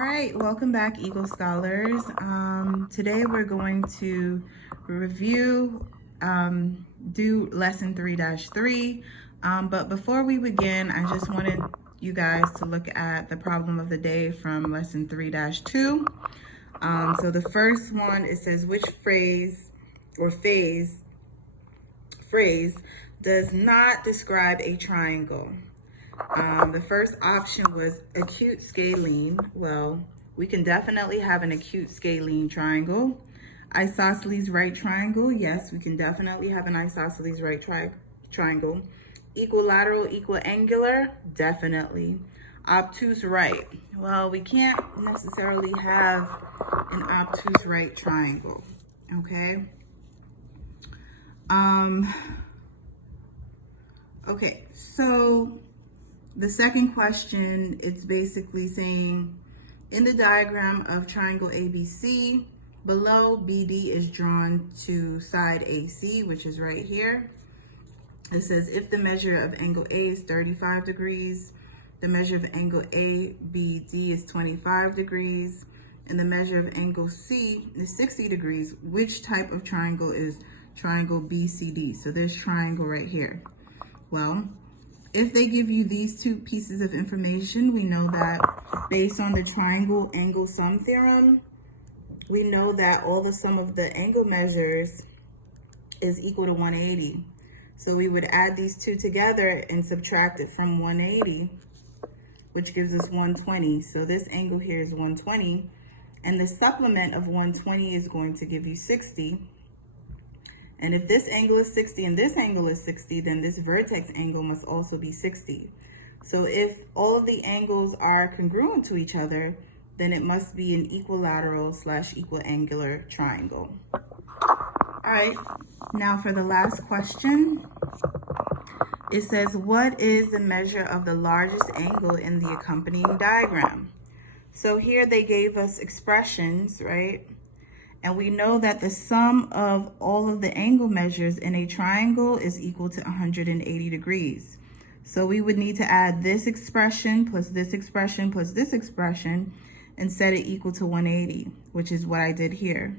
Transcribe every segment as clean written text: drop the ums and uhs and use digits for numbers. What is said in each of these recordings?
All right, welcome back, Eagle Scholars. Today we're going to review, do lesson 3-3. But before we begin, I just wanted you guys to look at the problem of the day from lesson 3-2. So the first one, it says, which phrase does not describe a triangle? The first option was acute scalene. Well, we can definitely have an acute scalene triangle. Isosceles right triangle. Yes, we can definitely have an isosceles right triangle. Equilateral, equiangular. Definitely. Obtuse right. Well, we can't necessarily have an obtuse right triangle. Okay. Okay, so the second question, it's basically saying, in the diagram of triangle ABC, below BD is drawn to side AC, which is right here. It says if the measure of angle A is 35 degrees, the measure of angle ABD is 25 degrees, and the measure of angle C is 60 degrees, which type of triangle is triangle BCD? So this triangle right here. Well, if they give you these two pieces of information, we know that based on the triangle angle sum theorem, we know that all the sum of the angle measures is equal to 180. So we would add these two together and subtract it from 180, which gives us 120. So this angle here is 120, and the supplement of 120 is going to give you 60. And if this angle is 60 and this angle is 60, then this vertex angle must also be 60. So if all of the angles are congruent to each other, then it must be an equilateral / equiangular triangle. All right, now for the last question. It says, what is the measure of the largest angle in the accompanying diagram? So here they gave us expressions, right? And we know that the sum of all of the angle measures in a triangle is equal to 180 degrees. So we would need to add this expression plus this expression plus this expression and set it equal to 180, which is what I did here.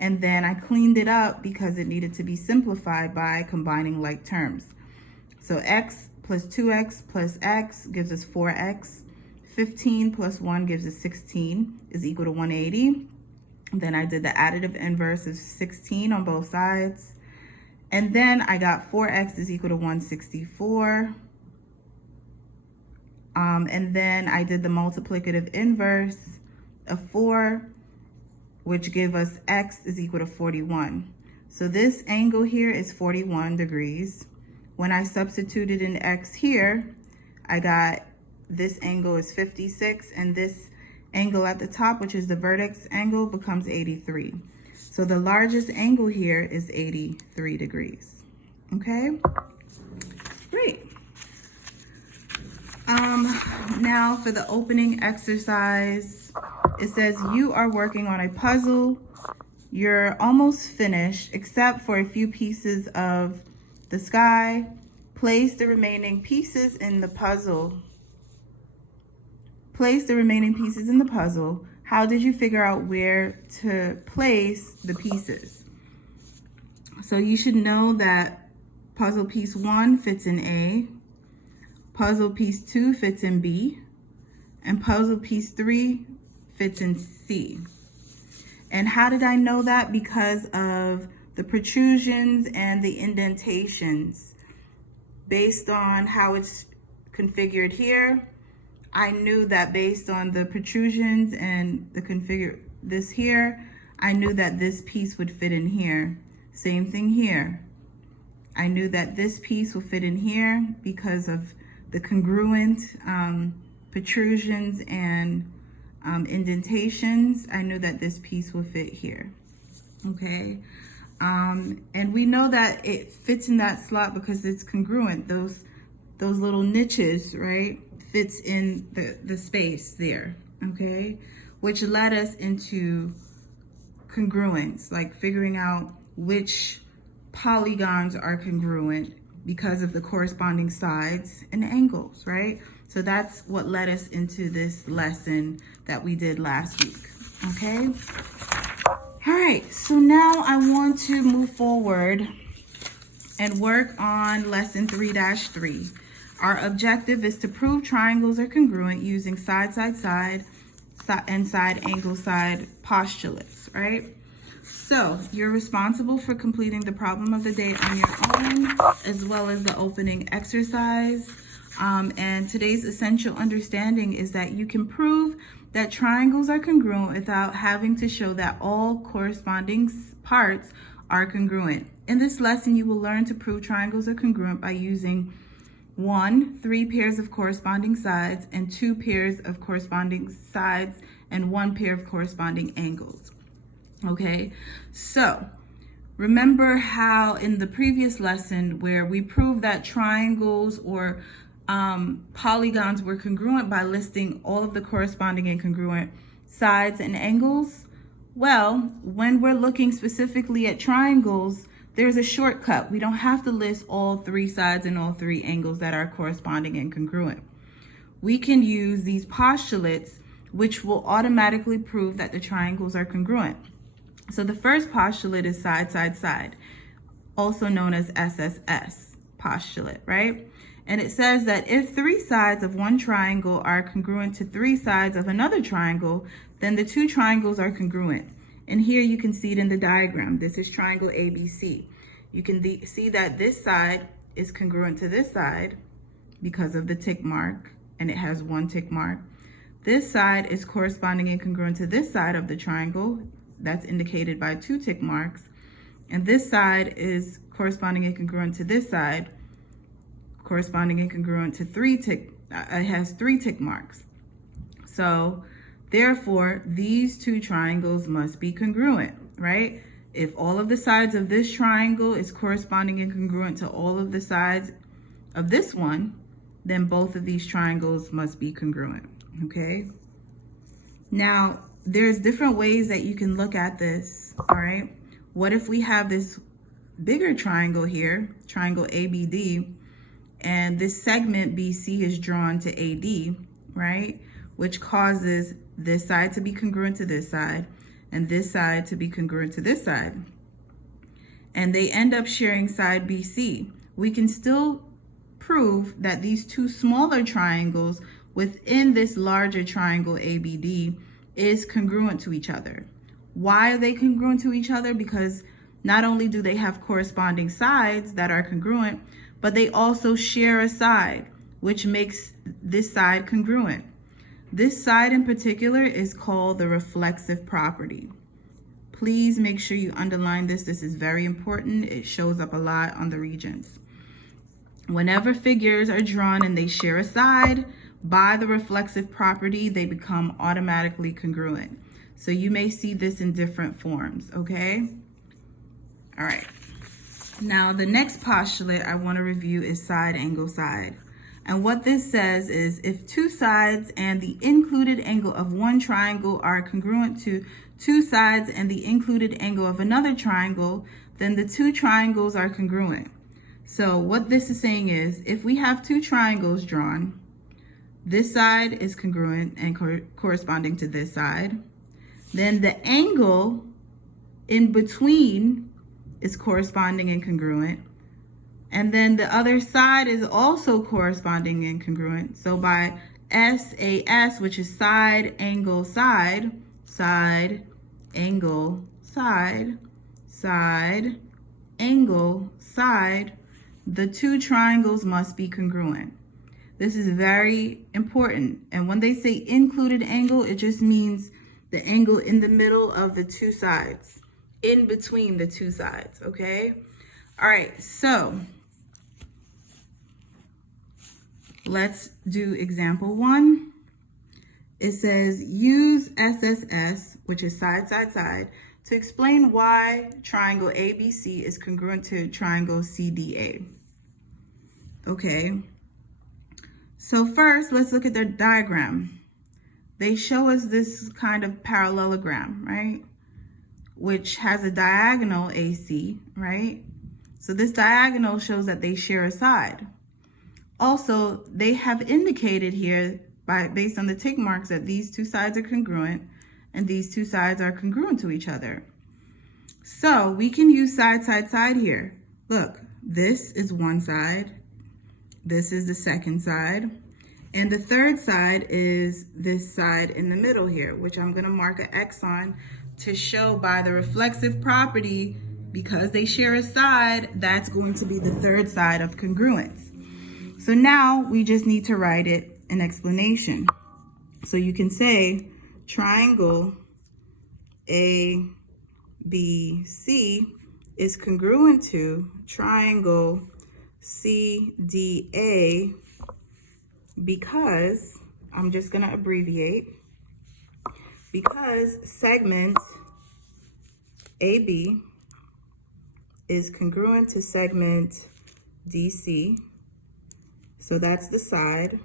And then I cleaned it up because it needed to be simplified by combining like terms. So x plus 2x plus x gives us 4x. 15 plus 1 gives us 16 is equal to 180. Then I did the additive inverse of 16 on both sides. And then I got 4x is equal to 164. And then I did the multiplicative inverse of 4, which gave us x is equal to 41. So this angle here is 41 degrees. When I substituted in x here, I got this angle is 56, and this angle at the top, which is the vertex angle, becomes 83. So the largest angle here is 83 degrees. Okay, great. Now for the opening exercise, it says you are working on a puzzle. You're almost finished, except for a few pieces of the sky. Place the remaining pieces in the puzzle. Place the remaining pieces in the puzzle. How did you figure out where to place the pieces? So you should know that puzzle piece 1 fits in A, puzzle piece 2 fits in B, and puzzle piece 3 fits in C. And how did I know that? Because of the protrusions and the indentations. Based on how it's configured here, I knew that based on the protrusions and the this here, I knew that this piece would fit in here. Same thing here. I knew that this piece will fit in here because of the congruent protrusions and indentations. I knew that this piece will fit here. Okay. And we know that it fits in that slot because it's congruent. Those little niches, right, fits in the space there, okay? Which led us into congruence, like figuring out which polygons are congruent because of the corresponding sides and angles, right? So that's what led us into this lesson that we did last week, okay? All right, so now I want to move forward and work on lesson 3-3. Our objective is to prove triangles are congruent using side, side, side, and side, angle, side postulates, right? So you're responsible for completing the problem of the day on your own, as well as the opening exercise. And today's essential understanding is that you can prove that triangles are congruent without having to show that all corresponding parts are congruent. In this lesson, you will learn to prove triangles are congruent by using 1, 3 pairs of corresponding sides, and 2 pairs of corresponding sides, and 1 pair of corresponding angles. Okay, so remember how in the previous lesson where we proved that triangles or polygons were congruent by listing all of the corresponding and congruent sides and angles? Well, when we're looking specifically at triangles, there's a shortcut. We don't have to list all 3 sides and all 3 angles that are corresponding and congruent. We can use these postulates, which will automatically prove that the triangles are congruent. So the first postulate is side, side, side, also known as SSS postulate, right? And it says that if 3 sides of one triangle are congruent to 3 sides of another triangle, then the 2 triangles are congruent. And here you can see it in the diagram. This is triangle ABC. You can see that this side is congruent to this side because of the tick mark, and it has 1 tick mark. This side is corresponding and congruent to this side of the triangle. That's indicated by 2 tick marks. And this side is corresponding and congruent to this side, corresponding and congruent to it has 3 tick marks. So therefore, these 2 triangles must be congruent, right? If all of the sides of this triangle is corresponding and congruent to all of the sides of this one, then both of these triangles must be congruent, okay? Now, there's different ways that you can look at this, all right? What if we have this bigger triangle here, triangle ABD, and this segment BC is drawn to AD, right? Which causes this side to be congruent to this side and this side to be congruent to this side. And they end up sharing side BC. We can still prove that these 2 smaller triangles within this larger triangle ABD is congruent to each other. Why are they congruent to each other? Because not only do they have corresponding sides that are congruent, but they also share a side, which makes this side congruent. This side in particular is called the reflexive property. Please make sure you underline this. This is very important. It shows up a lot on the Regents. Whenever figures are drawn and they share a side, by the reflexive property, they become automatically congruent. So you may see this in different forms, okay? All right. Now, the next postulate I want to review is side, angle, side. And what this says is if 2 sides and the included angle of one triangle are congruent to 2 sides and the included angle of another triangle, then the 2 triangles are congruent. So what this is saying is if we have 2 triangles drawn, this side is congruent and corresponding to this side. Then the angle in between is corresponding and congruent. And then the other side is also corresponding and congruent. So by SAS, which is side, angle, side, side, angle, side, side, angle, side, the 2 triangles must be congruent. This is very important. And when they say included angle, it just means the angle in the middle of the 2 sides, in between the 2 sides, okay? All right, so let's do example 1. It says use SSS, which is side, side, side, to explain why triangle ABC is congruent to triangle CDA. Okay. So first, let's look at their diagram. They show us this kind of parallelogram, right? Which has a diagonal AC, right? So this diagonal shows that they share a side. Also, they have indicated here based on the tick marks that these two sides are congruent and these two sides are congruent to each other. So we can use side, side, side here. Look, this is one side. This is the second side. And the third side is this side in the middle here, which I'm gonna mark an X on to show by the reflexive property, because they share a side, that's going to be the third side of congruence. So now we just need to write it an explanation. So you can say triangle ABC is congruent to triangle CDA because, I'm just gonna abbreviate, because segment AB is congruent to segment DC. So that's the side,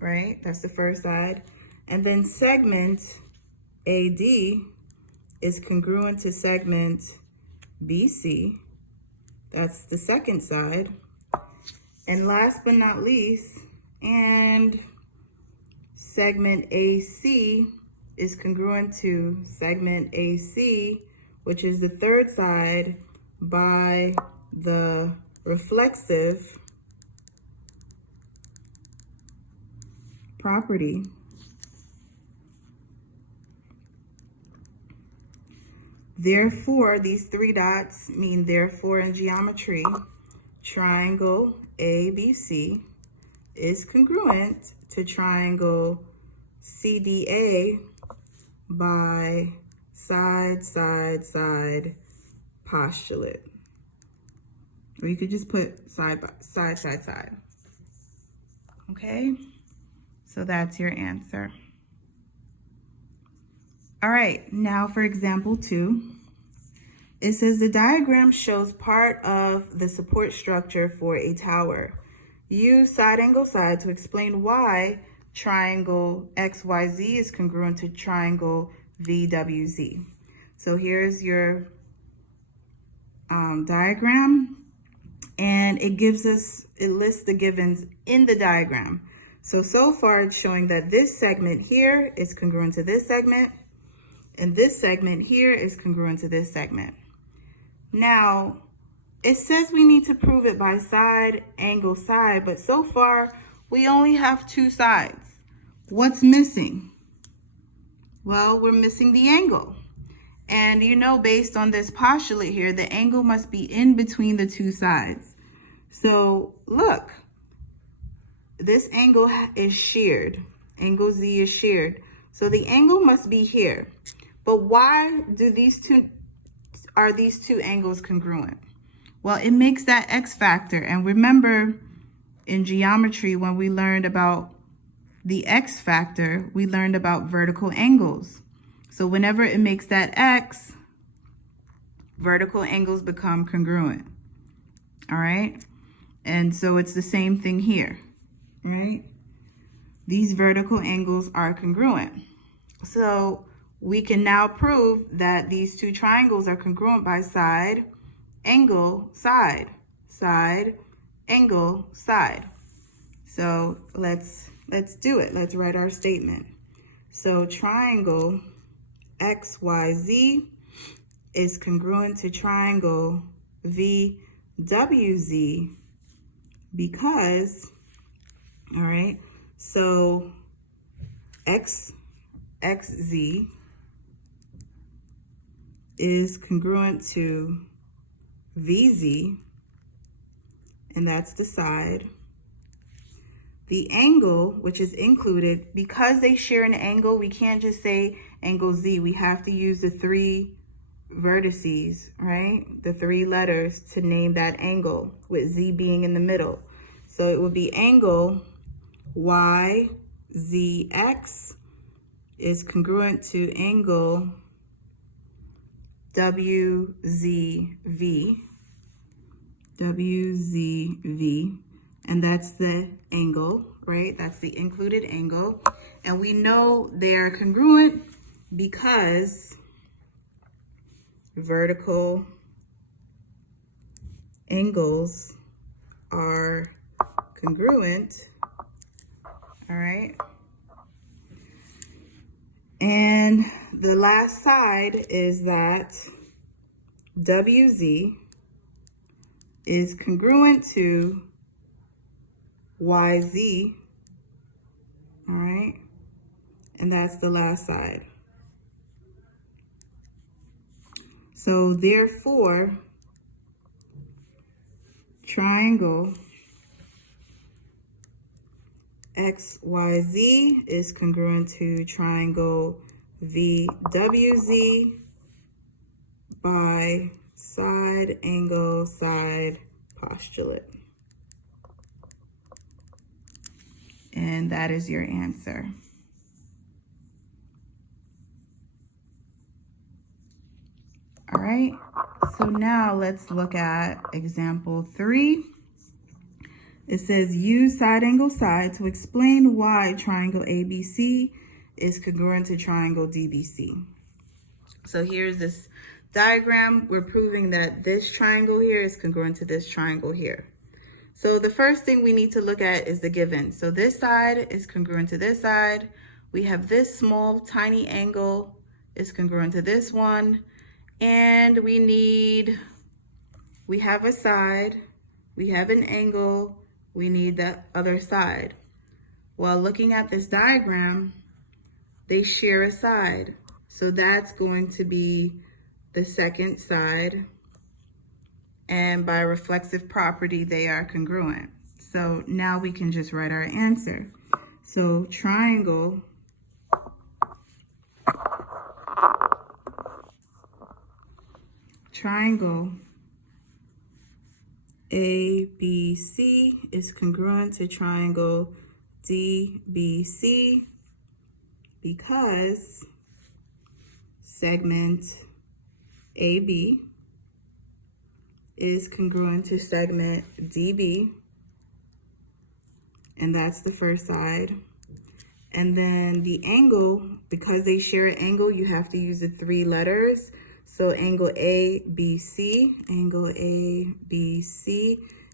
right? That's the first side. And then segment AD is congruent to segment BC. That's the second side. And last but not least, and segment AC is congruent to segment AC, which is the third side, by the reflexive property. Therefore, these three dots mean therefore in geometry, triangle ABC is congruent to triangle CDA by side, side, side postulate. Or you could just put side, side, side, side. Okay, so that's your answer. All right, now for example 2, it says the diagram shows part of the support structure for a tower. Use side angle side to explain why triangle XYZ is congruent to triangle VWZ. So here's your diagram, and it lists the givens in the diagram. So far it's showing that this segment here is congruent to this segment, and this segment here is congruent to this segment. Now, it says we need to prove it by side, angle, side, but so far we only have two sides. What's missing? Well, we're missing the angle. And you know, based on this postulate here, the angle must be in between the two sides. So look, this angle is sheared. Angle Z is sheared. So the angle must be here. But why are these two angles congruent? Well, it makes that X factor. And remember in geometry, when we learned about the X factor, we learned about vertical angles. So whenever it makes that X, vertical angles become congruent. All right. And so it's the same thing here, right? These vertical angles are congruent. So we can now prove that these two triangles are congruent by side, angle, side, side, angle, side. So let's do it. Let's write our statement. So triangle XYZ is congruent to triangle VWZ because, all right, so XZ is congruent to VZ, and that's the side. The angle, which is included, because they share an angle, we can't just say angle Z. We have to use the three vertices, right? The three letters to name that angle, with Z being in the middle. So it would be angle YZX is congruent to angle WZV, and that's the angle, right? That's the included angle. And we know they are congruent because vertical angles are congruent, all right? And the last side is that WZ is congruent to YZ, all right? And that's the last side. So therefore, triangle XYZ is congruent to triangle VWZ by side angle side postulate. And that is your answer. All right, so now let's look at example 3. It says use side angle side to explain why triangle ABC is congruent to triangle DBC. So here's this diagram. We're proving that this triangle here is congruent to this triangle here. So the first thing we need to look at is the given. So this side is congruent to this side. We have this small tiny angle is congruent to this one. And we have a side, we have an angle, we need the other side. While looking at this diagram, they share a side. So that's going to be the second side. And by reflexive property, they are congruent. So now we can just write our answer. So triangle ABC is congruent to triangle DBC because segment AB is congruent to segment DB, and that's the first side. And then the angle, because they share an angle, you have to use the 3 letters. So angle ABC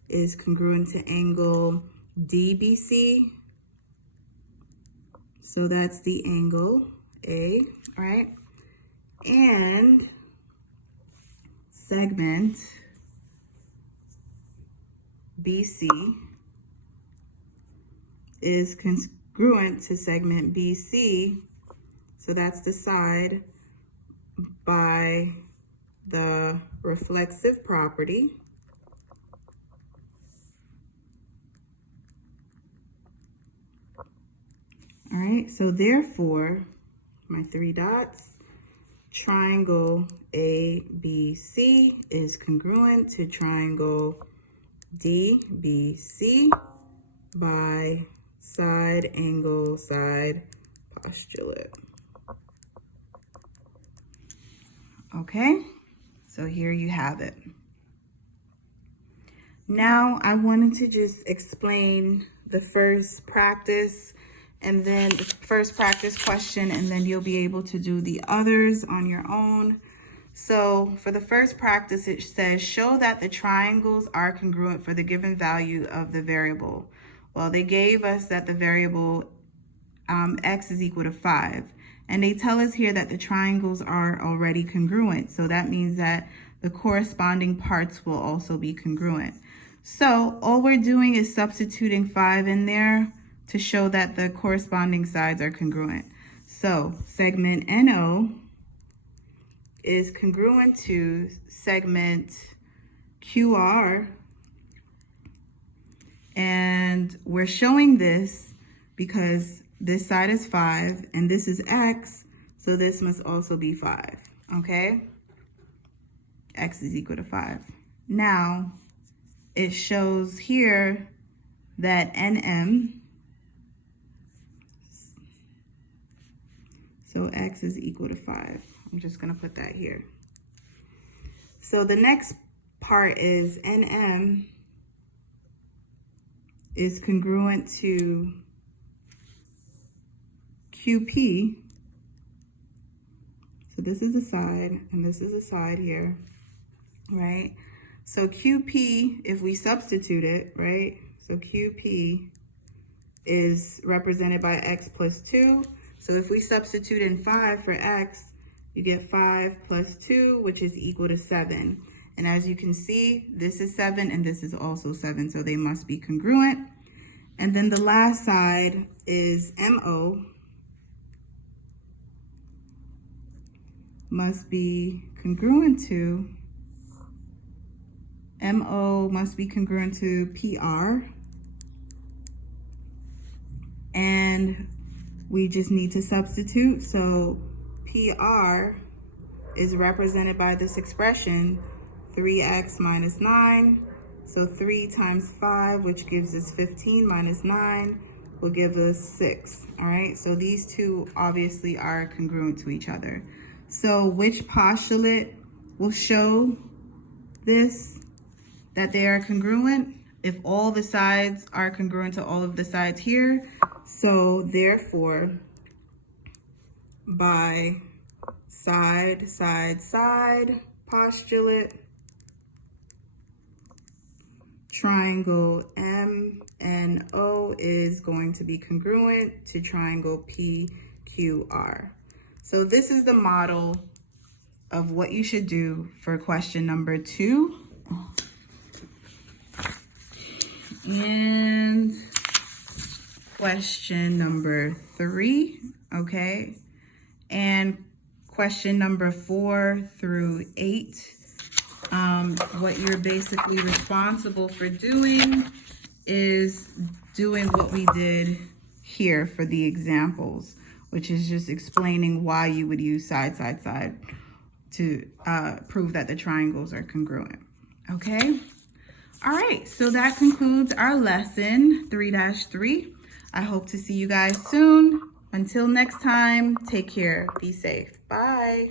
is congruent to angle DBC. So that's the angle A, right? And segment BC is congruent to segment BC. So that's the side by the reflexive property. All right, so therefore, my 3 dots, triangle ABC is congruent to triangle DBC by side angle side postulate. Okay, so here you have it. Now I wanted to just explain the first practice and then the first practice question, and then you'll be able to do the others on your own. So for the first practice, it says, show that the triangles are congruent for the given value of the variable. Well, they gave us that the variable x is equal to 5. And they tell us here that the triangles are already congruent. So that means that the corresponding parts will also be congruent. So all we're doing is substituting 5 in there to show that the corresponding sides are congruent. So segment NO is congruent to segment QR. And we're showing this because this side is 5 and this is x, so this must also be 5, okay? X is equal to 5. Now, it shows here that NM, so x is equal to 5. I'm just gonna put that here. So the next part is NM is congruent to QP. So this is a side and this is a side here, right? So QP, if we substitute it, right? So QP is represented by x plus 2. So if we substitute in 5 for x, you get 5 plus 2, which is equal to 7. And as you can see, this is 7 and this is also 7, so they must be congruent. And then the last side is MO must be congruent to PR. And we just need to substitute. So PR is represented by this expression, 3x minus 9. So 3 times 5, which gives us 15 minus 9, will give us 6. All right, so these two obviously are congruent to each other. So which postulate will show this, that they are congruent? If all the sides are congruent to all of the sides here. So therefore, by side, side, side postulate, triangle MNO is going to be congruent to triangle PQR. So this is the model of what you should do for question number 2. And question number 3, okay? And question number 4 through 8. What you're basically responsible for doing is doing what we did here for the examples, which is just explaining why you would use side, side, side to prove that the triangles are congruent, okay? All right, so that concludes our lesson 3-3. I hope to see you guys soon. Until next time, take care, be safe, bye.